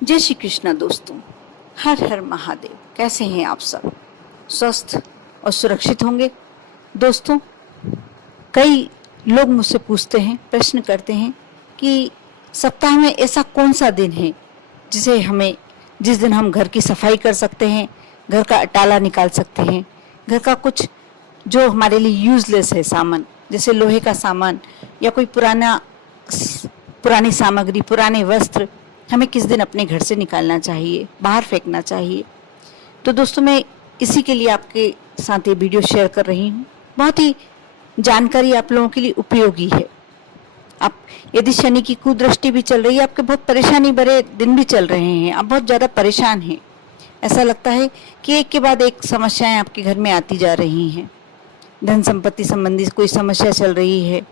जय श्री कृष्णा दोस्तों। हर हर महादेव। कैसे हैं आप सब? स्वस्थ और सुरक्षित होंगे। दोस्तों, कई लोग मुझसे पूछते हैं, प्रश्न करते हैं कि सप्ताह में ऐसा कौन सा दिन है जिस दिन हम घर की सफाई कर सकते हैं, घर का अटाला निकाल सकते हैं, घर का कुछ जो हमारे लिए यूजलेस है सामान, जैसे लोहे का सामान या कोई पुरानी सामग्री, पुराने वस्त्र, हमें किस दिन अपने घर से निकालना चाहिए, बाहर फेंकना चाहिए। तो दोस्तों, मैं इसी के लिए आपके साथ ये वीडियो शेयर कर रही हूँ। बहुत ही जानकारी आप लोगों के लिए उपयोगी है। आप यदि शनि की कुदृष्टि भी चल रही है, आपके बहुत परेशानी भरे दिन भी चल रहे हैं, आप बहुत ज़्यादा परेशान हैं, ऐसा लगता है कि एक के बाद एक समस्याएं आपके घर में आती जा रही हैं, धन संपत्ति संबंधी कोई समस्या चल रही है,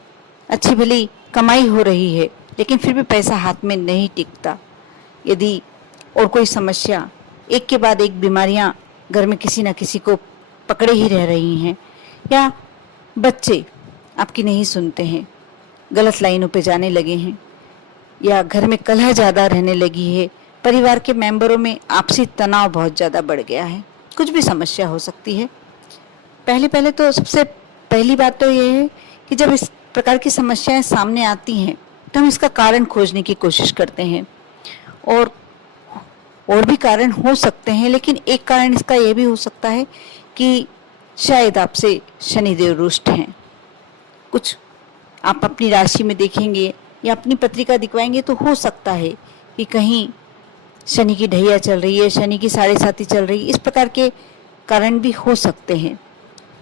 अच्छी भली कमाई हो रही है, लेकिन फिर भी पैसा हाथ में नहीं टिकता, यदि और कोई समस्या, एक के बाद एक बीमारियां घर में किसी न किसी को पकड़े ही रह रही हैं, या बच्चे आपकी नहीं सुनते हैं, गलत लाइनों पे जाने लगे हैं, या घर में कलह ज़्यादा रहने लगी है, परिवार के मेंबरों में आपसी तनाव बहुत ज़्यादा बढ़ गया है, कुछ भी समस्या हो सकती है। पहले तो सबसे पहली बात तो ये है कि जब इस प्रकार की समस्याएं सामने आती हैं तो हम इसका कारण खोजने की कोशिश करते हैं, और भी कारण हो सकते हैं, लेकिन एक कारण इसका यह भी हो सकता है कि शायद आपसे शनिदेव रुष्ट हैं। कुछ आप अपनी राशि में देखेंगे या अपनी पत्रिका दिखवाएंगे तो हो सकता है कि कहीं शनि की ढैया चल रही है, शनि की साढ़े साती चल रही है, इस प्रकार के कारण भी हो सकते हैं।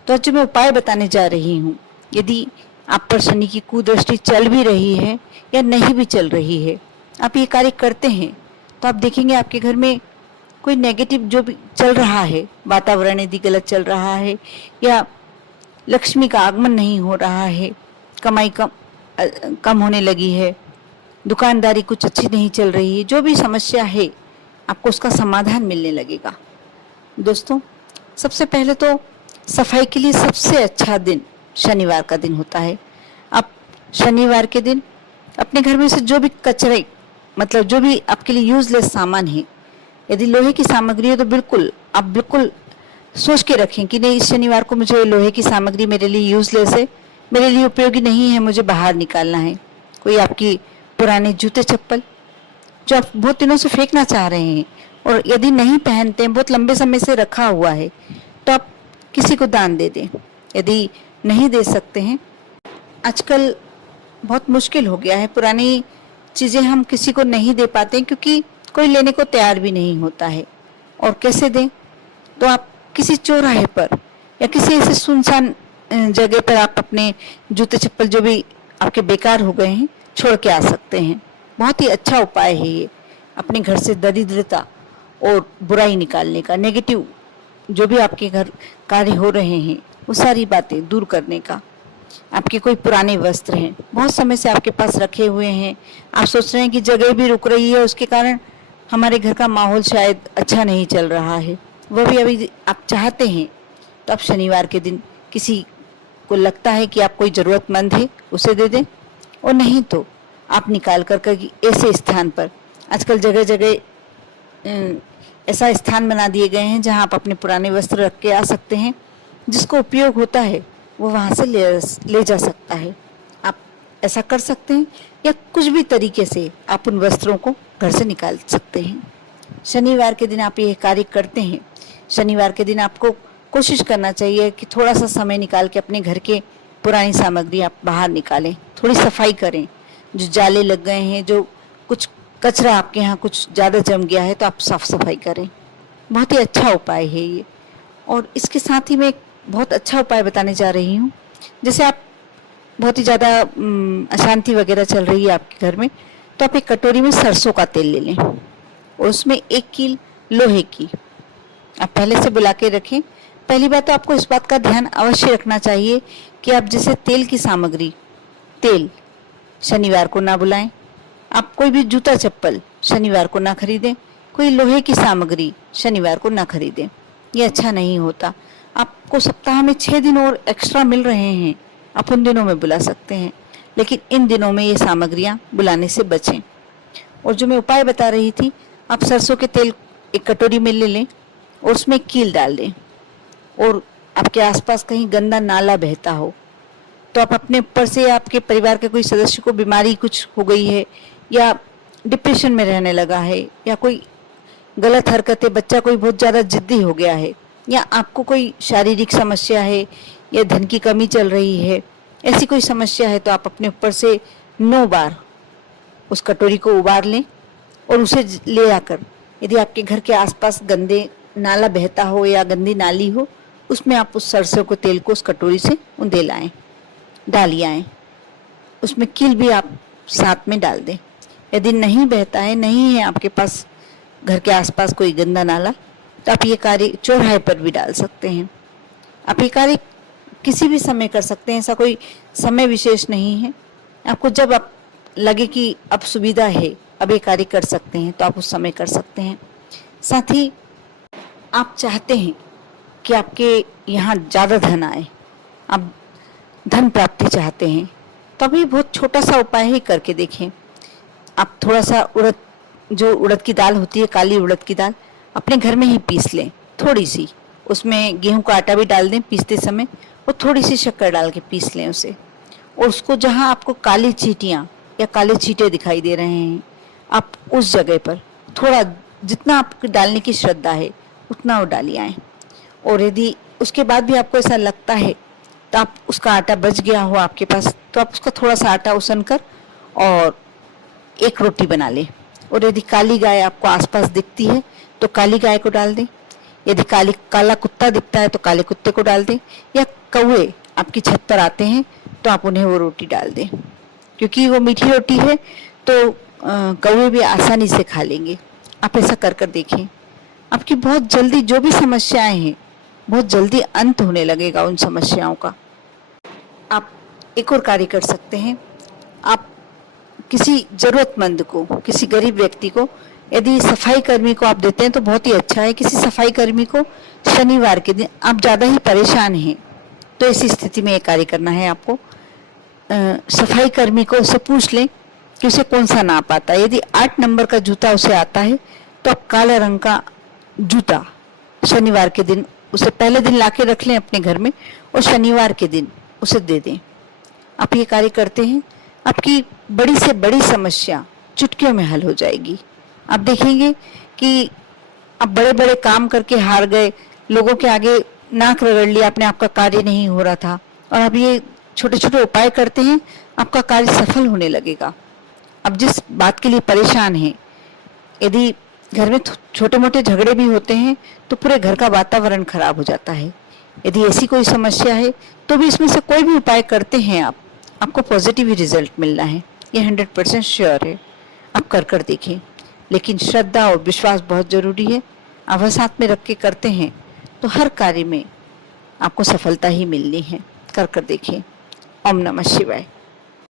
तो आज जो मैं उपाय बताने जा रही हूँ, यदि आप पर शनि की कुदृष्टि चल भी रही है या नहीं भी चल रही है, आप ये कार्य करते हैं, तो आप देखेंगे आपके घर में कोई नेगेटिव जो भी चल रहा है, वातावरण यदि गलत चल रहा है, या लक्ष्मी का आगमन नहीं हो रहा है, कमाई कम होने लगी है, दुकानदारी कुछ अच्छी नहीं चल रही है, जो भी समस्या है आपको उसका समाधान मिलने लगेगा। दोस्तों, सबसे पहले तो सफाई के लिए सबसे अच्छा दिन शनिवार का दिन होता है। आप शनिवार के दिन अपने घर में से जो भी कचरे, मतलब जो भी आपके लिए यूजलेस सामान है, यदि लोहे की सामग्री है तो बिल्कुल सोच के रखें कि नहीं, इस शनिवार को मुझे लोहे की सामग्री मेरे लिए यूजलेस है, मेरे लिए उपयोगी नहीं है, मुझे बाहर निकालना है। कोई आपकी पुराने जूते चप्पल जो आप बहुत दिनों से फेंकना चाह रहे हैं और यदि नहीं पहनते हैं, बहुत लंबे समय से रखा हुआ है, तो आप किसी को दान दे दें। यदि नहीं दे सकते हैं, आजकल बहुत मुश्किल हो गया है, पुरानी चीज़ें हम किसी को नहीं दे पाते क्योंकि कोई लेने को तैयार भी नहीं होता है। और कैसे दें? तो आप किसी चौराहे पर या किसी ऐसे सुनसान जगह पर आप अपने जूते चप्पल जो भी आपके बेकार हो गए हैं छोड़ के आ सकते हैं। बहुत ही अच्छा उपाय है ये, अपने घर से दरिद्रता और बुराई निकालने का, नेगेटिव जो भी आपके घर कार्य हो रहे हैं वो सारी बातें दूर करने का। आपके कोई पुराने वस्त्र हैं, बहुत समय से आपके पास रखे हुए हैं, आप सोच रहे हैं कि जगह भी रुक रही है, उसके कारण हमारे घर का माहौल शायद अच्छा नहीं चल रहा है, वह भी अभी आप चाहते हैं, तो आप शनिवार के दिन किसी को लगता है कि आप कोई ज़रूरतमंद है उसे दे दें, और नहीं तो आप निकाल कर ऐसे स्थान पर, आजकल जगह जगह ऐसा स्थान बना दिए गए हैं जहां आप अपने पुराने वस्त्र रख के आ सकते हैं, जिसको उपयोग होता है वो वहां से ले जा सकता है। आप ऐसा कर सकते हैं, या कुछ भी तरीके से आप उन वस्त्रों को घर से निकाल सकते हैं। शनिवार के दिन आप ये कार्य करते हैं, शनिवार के दिन आपको कोशिश करना चाहिए कि थोड़ा सा समय निकाल के अपने घर के पुरानी सामग्री आप बाहर निकालें, थोड़ी सफाई करें, जो जाले लग गए हैं, जो कुछ कचरा आपके यहाँ कुछ ज़्यादा जम गया है, तो आप साफ सफाई करें। बहुत ही अच्छा उपाय है ये। और इसके साथ ही मैं एक बहुत अच्छा उपाय बताने जा रही हूँ। जैसे आप बहुत ही ज़्यादा अशांति वगैरह चल रही है आपके घर में, तो आप एक कटोरी में सरसों का तेल ले लें और उसमें 1 कील लोहे की आप पहले से बुला के रखें। पहली बात तो आपको इस बात का ध्यान अवश्य रखना चाहिए कि आप जैसे तेल की सामग्री, तेल शनिवार को ना बुलाएं, आप कोई भी जूता चप्पल शनिवार को ना खरीदें, कोई लोहे की सामग्री शनिवार को ना खरीदें, ये अच्छा नहीं होता। आपको सप्ताह में 6 दिन और एक्स्ट्रा मिल रहे हैं, आप उन दिनों में बुला सकते हैं, लेकिन इन दिनों में ये सामग्रियां बुलाने से बचें। और जो मैं उपाय बता रही थी, आप सरसों के तेल एक कटोरी में ले लें और उसमें कील डाल दें, और आपके आसपास कहीं गंदा नाला बहता हो तो आप अपने ऊपर से, आपके परिवार के कोई सदस्य को बीमारी कुछ हो गई है, या डिप्रेशन में रहने लगा है, या कोई गलत हरकतें, बच्चा कोई बहुत ज़्यादा जिद्दी हो गया है, या आपको कोई शारीरिक समस्या है, या धन की कमी चल रही है, ऐसी कोई समस्या है, तो आप अपने ऊपर से 9 बार उस कटोरी को उबार लें और उसे ले आकर, यदि आपके घर के आसपास गंदे नाला बहता हो या गंदी नाली हो, उसमें आप उस सरसों के तेल को उस कटोरी से उंधे लाएं, डालिए आएँ। उसमें कील भी आप साथ में डाल दें। यदि नहीं बहता है, नहीं है आपके पास घर के आसपास कोई गंदा नाला, तो आप ये कार्य चौराहे पर भी डाल सकते हैं। आप ये कार्य किसी भी समय कर सकते हैं, ऐसा कोई समय विशेष नहीं है। आपको जब आप लगे कि अब सुविधा है, अब ये कार्य कर सकते हैं, तो आप उस समय कर सकते हैं। साथ ही आप चाहते हैं कि आपके यहाँ ज़्यादा धन आए, आप धन प्राप्ति चाहते हैं, तो अभी बहुत छोटा सा उपाय ही करके देखें। आप थोड़ा सा उड़द की दाल होती है, काली उड़द की दाल, अपने घर में ही पीस लें, थोड़ी सी, उसमें गेहूं का आटा भी डाल दें पीसते समय, और थोड़ी सी शक्कर डाल के पीस लें उसे, और उसको जहां आपको काली चींटियाँ या काले छींटे दिखाई दे रहे हैं, आप उस जगह पर थोड़ा, जितना आपको डालने की श्रद्धा है उतना वो डालिए आएँ। और यदि उसके बाद भी आपको ऐसा लगता है, तो आप उसका आटा बच गया हो आपके पास, तो आप उसका थोड़ा सा आटा उसन कर और एक रोटी बना लें। और यदि काली गाय आपको आसपास दिखती है तो काली गाय को डाल दें, यदि काला कुत्ता दिखता है तो काले कुत्ते को डाल दें, या कौवे आपकी छत पर आते हैं तो आप उन्हें वो रोटी डाल दें, क्योंकि वो मीठी रोटी है तो कौवे भी आसानी से खा लेंगे। आप ऐसा कर कर देखें, आपकी बहुत जल्दी जो भी समस्याएं हैं, बहुत जल्दी अंत होने लगेगा उन समस्याओं का। आप एक और कार्य कर सकते हैं। आप किसी जरूरतमंद को, किसी गरीब व्यक्ति को, यदि सफाई कर्मी को आप देते हैं तो बहुत ही अच्छा है। किसी सफाई कर्मी को शनिवार के दिन आप ज़्यादा ही परेशान हैं, तो ऐसी स्थिति में ये कार्य करना है आपको। सफाई कर्मी को उससे पूछ लें कि उसे कौन सा नाप आता है। यदि 8 नंबर का जूता उसे आता है तो आप काला रंग का जूता शनिवार के दिन उसे पहले दिन लाके रख लें अपने घर में, और शनिवार के दिन उसे दे दें। आप ये कार्य करते हैं, आपकी बड़ी से बड़ी समस्या चुटकियों में हल हो जाएगी। आप देखेंगे कि आप बड़े बड़े काम करके हार गए, लोगों के आगे नाक रगड़ लिया, अपने आप का कार्य नहीं हो रहा था, और अब ये छोटे छोटे उपाय करते हैं, आपका कार्य सफल होने लगेगा। अब जिस बात के लिए परेशान हैं, यदि घर में छोटे मोटे झगड़े भी होते हैं तो पूरे घर का वातावरण खराब हो जाता है। यदि ऐसी कोई समस्या है तो भी इसमें से कोई भी उपाय करते हैं आपको पॉजिटिव ही रिजल्ट मिलना है, ये 100% श्योर है। आप कर कर देखें, लेकिन श्रद्धा और विश्वास बहुत जरूरी है। आप वह साथ में रख के करते हैं तो हर कार्य में आपको सफलता ही मिलनी है। कर कर देखें। ओम नमः शिवाय।